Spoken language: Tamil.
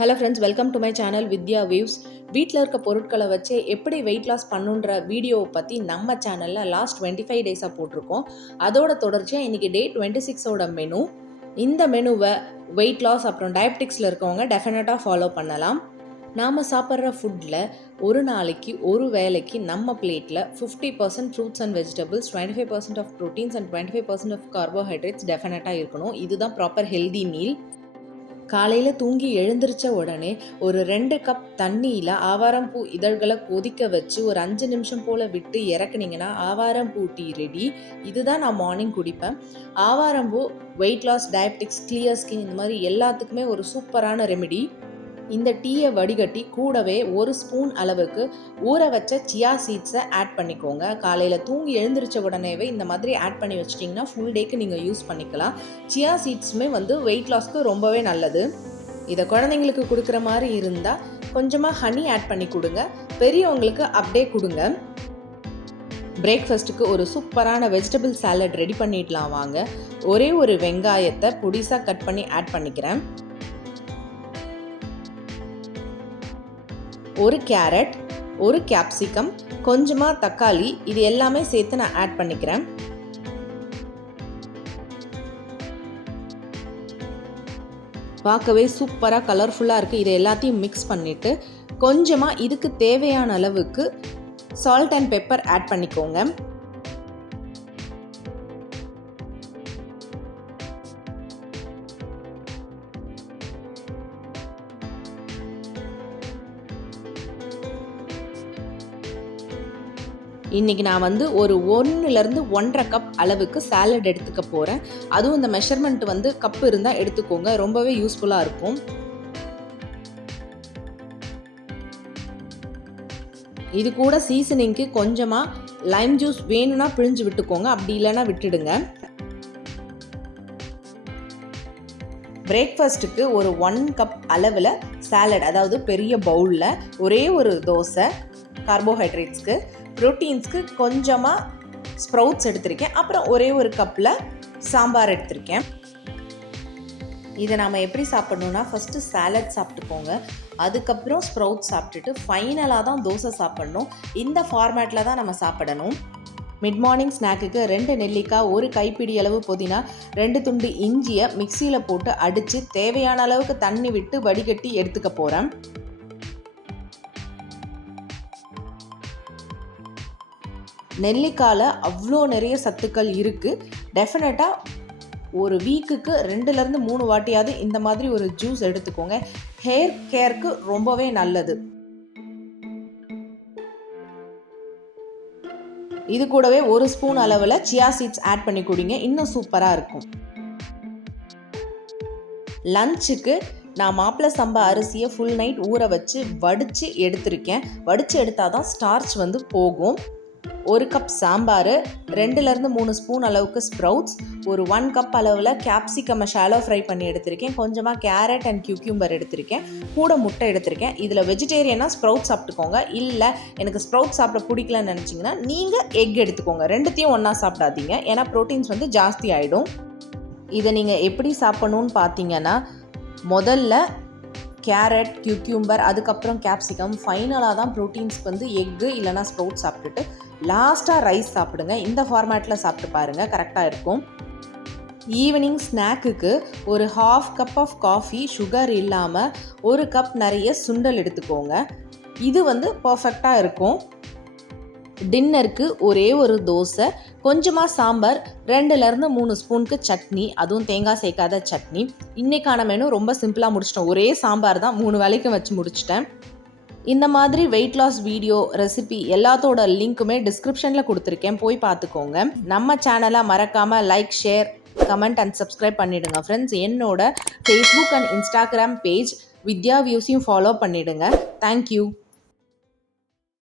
Hello friends welcome to my channel Vidya views வீட்டில் இருக்க பொருட்களை வச்சு எப்படி வெயிட் லாஸ் பண்ணுன்ற வீடியோவை பற்றி நம்ம சேனலில் லாஸ்ட் டுவெண்ட்டி ஃபைவ் டேஸாக போட்டிருக்கோம். அதோட தொடர்ச்சியாக இன்றைக்கி டே டுவெண்ட்டி சிக்ஸோட மெனு இந்த மெனுவை வெயிட் லாஸ் அப்புறம் டயபெட்டிக்ஸில் இருக்கவங்க டெஃபினட்டாக ஃபாலோ பண்ணலாம். நாம் சாப்பிட்ற ஃபுட்டில் ஒரு நாளைக்கு ஒரு வேளைக்கு நம்ம பிளேட்டில் fifty percent fruits and vegetables twenty five percent of proteins and twenty five percent of carbohydrates டெஃபினட்டாக இருக்கணும். இதுதான் ப்ராப்பர் ஹெல்தி மீல் காலையில் தூங்கி எழுந்திரிச்ச உடனே ஒரு ரெண்டு கப் தண்ணியில் ஆவாரம் பூ இதழ்களை கொதிக்க வச்சு ஒரு அஞ்சு நிமிஷம் போல் விட்டு இறக்குனீங்கன்னா ஆவாரம்பூ டீ ரெடி. இதுதான் நான் மார்னிங் குடிப்பேன். ஆவாரம்பூ weight loss diabetics clear skin இந்த மாதிரி எல்லாத்துக்குமே ஒரு சூப்பரான ரெமெடி இந்த டீயை வடிகட்டி கூடவே ஒரு ஸ்பூன் அளவுக்கு ஊற வச்ச சியா சீட்ஸை ஆட் பண்ணிக்கோங்க. காலையில் தூங்கி எழுந்திரிச்ச உடனேவே இந்த மாதிரி ஆட் பண்ணி வச்சிட்டிங்கன்னா ஃபுல் டேக்கு நீங்கள் யூஸ் பண்ணிக்கலாம். சியா சீட்ஸுமே வந்து வெயிட் லாஸ்க்கு ரொம்பவே நல்லது. இதை குழந்தைங்களுக்கு கொடுக்குற மாதிரி இருந்தால் கொஞ்சமாக ஹனி ஆட் பண்ணி கொடுங்க. பெரியவங்களுக்கு அப்படியே கொடுங்க. பிரேக்ஃபாஸ்ட்டுக்கு ஒரு சூப்பரான வெஜிடபிள் சாலட் ரெடி பண்ணிடலாம் வாங்க. ஒரே ஒரு வெங்காயத்தை பொடிசாக கட் பண்ணி ஆட் பண்ணிக்கிறேன். ஒரு கேரட் ஒரு கேப்சிகம் கொஞ்சமாக தக்காளி இது எல்லாமே சேர்த்து நான் ஆட் பண்ணிக்கிறேன். பார்க்கவே சூப்பராக கலர்ஃபுல்லாக இருக்குது இதை எல்லாத்தையும் மிக்ஸ் பண்ணிவிட்டு கொஞ்சமாக இதுக்கு தேவையான அளவுக்கு சால்ட் அண்ட் பெப்பர் ஆட் பண்ணிக்கோங்க. இன்றைக்கி நான் வந்து ஒரு ஒன்றுலேருந்து ஒன்றரை கப் அளவுக்கு சாலட் எடுத்துக்க போகிறேன் அதுவும் இந்த மெஷர்மெண்ட் வந்து கப் இருந்தால் எடுத்துக்கோங்க. ரொம்பவே யூஸ்ஃபுல்லாக இருக்கும். இது கூட சீசனிங்க்கு கொஞ்சமாக லைம் ஜூஸ் வேணும்னா பிழிஞ்சு விட்டுக்கோங்க. அப்படி இல்லைன்னா விட்டுடுங்க. பிரேக்ஃபாஸ்ட்டுக்கு ஒரு ஒன் கப் அளவில் சாலட் அதாவது பெரிய பவுலில் ஒரே ஒரு தோசை கார்போஹைட்ரேட்ஸ்க்கு ப்ரோட்டீன்ஸ்க்கு கொஞ்சமாக ஸ்ப்ரவுட்ஸ் எடுத்திருக்கேன். அப்புறம் ஒரே ஒரு கப்பில் சாம்பார் எடுத்திருக்கேன். இதை நாம் எப்படி சாப்பிட்ணுன்னா ஃபஸ்ட்டு சாலட் சாப்பிட்டுக்கோங்க. அதுக்கப்புறம் ஸ்ப்ரவுட் சாப்பிட்டுட்டு ஃபைனலாக தான் தோசை சாப்பிட்ணும். இந்த ஃபார்மேட்டில் தான் நம்ம சாப்பிடணும். மிட் மார்னிங் ஸ்நாக்குக்கு ரெண்டு நெல்லிக்காய் ஒரு கைப்பிடி அளவு புதினா ரெண்டு துண்டு இஞ்சியை மிக்சியில் போட்டு அடித்து தேவையான அளவுக்கு தண்ணி விட்டு வடிகட்டி எடுத்துக்க போகிறேன் நெல்லிக்காயில் அவ்வளோ நிறைய சத்துக்கள் இருக்குது டெஃபினட்டாக ஒரு வீக்குக்கு ரெண்டுலேருந்து மூணு வாட்டியாவது இந்த மாதிரி ஒரு ஜூஸ் எடுத்துக்கோங்க. ஹேர் கேருக்கு ரொம்பவே நல்லது. இது கூடவே ஒரு ஸ்பூன் அளவில் சியா சீட்ஸ் ஆட் பண்ணி குடிங்க. இன்னும் சூப்பராக இருக்கும். லஞ்சுக்கு நான் மாப்பிள்ளை சம்பா அரிசியை ஃபுல் நைட் ஊற வச்சு வடித்து எடுத்திருக்கேன். வடித்து எடுத்தால் தான் ஸ்டார்ச் வந்து போகும். ஒரு கப் சாம்பார் ரெண்டுலேருந்து மூணு ஸ்பூன் அளவுக்கு ஸ்ப்ரவுட்ஸ் ஒரு ஒன் கப் அளவில் கேப்சிகம் ஷாலோ ஃப்ரை பண்ணி எடுத்திருக்கேன். கொஞ்சமாக கேரட் அண்ட் கியூக்யூம்பர் எடுத்திருக்கேன். கூட முட்டை எடுத்திருக்கேன். இதில் வெஜிடேரியனாக ஸ்ப்ரவுட் சாப்பிட்டுக்கோங்க. இல்லை எனக்கு ஸ்ப்ரவுட் சாப்பிட பிடிக்கலன்னு நினச்சிங்கன்னா நீங்கள் எக் எடுத்துக்கோங்க. ரெண்டுத்தையும் ஒன்றா சாப்பிடாதீங்க. ஏன்னா ப்ரோட்டீன்ஸ் வந்து ஜாஸ்தி ஆகிடும் இதை நீங்கள் எப்படி சாப்பிட்ணுன்னு பார்த்தீங்கன்னா முதல்ல கேரட் கியூக்யூம்பர் அதுக்கப்புறம் கேப்சிகம் ஃபைனலாக தான் ப்ரோட்டீன்ஸ்க்கு வந்து எக்கு இல்லைனா ஸ்ப்ரவுட் சாப்பிட்டுட்டு லாஸ்ட்டாக ரைஸ் சாப்பிடுங்க. இந்த ஃபார்மேட்டில் சாப்பிட்டு பாருங்கள் கரெக்டாக இருக்கும். ஈவினிங் ஸ்நாக்குக்கு ஒரு half cup of coffee sugar இல்லாமல் ஒரு கப் நிறைய சுண்டல் எடுத்துக்கோங்க. இது வந்து பர்ஃபெக்டாக இருக்கும். டின்னருக்கு ஒரே ஒரு தோசை கொஞ்சமாக சாம்பார் ரெண்டுலேருந்து மூணு ஸ்பூனுக்கு சட்னி அதுவும் தேங்காய் சேர்க்காத சட்னி. இன்றைக்கான மெனு ரொம்ப சிம்பிளாக முடிச்சிட்டோம். ஒரே சாம்பார் தான் மூணு வேலைக்கும் வச்சு முடிச்சிட்டேன். இந்த மாதிரி வெயிட் லாஸ் வீடியோ ரெசிபி எல்லாத்தோட லிங்க்குமே டிஸ்கிரிப்ஷனில் கொடுத்துருக்கேன். போய் பார்த்துக்கோங்க. நம்ம சேனலை மறக்காமல் like share comment and subscribe பண்ணிவிடுங்க ஃப்ரெண்ட்ஸ் என்னோட Facebook and Instagram page Vidya வியூஸையும் follow பண்ணிவிடுங்க தேங்க்யூ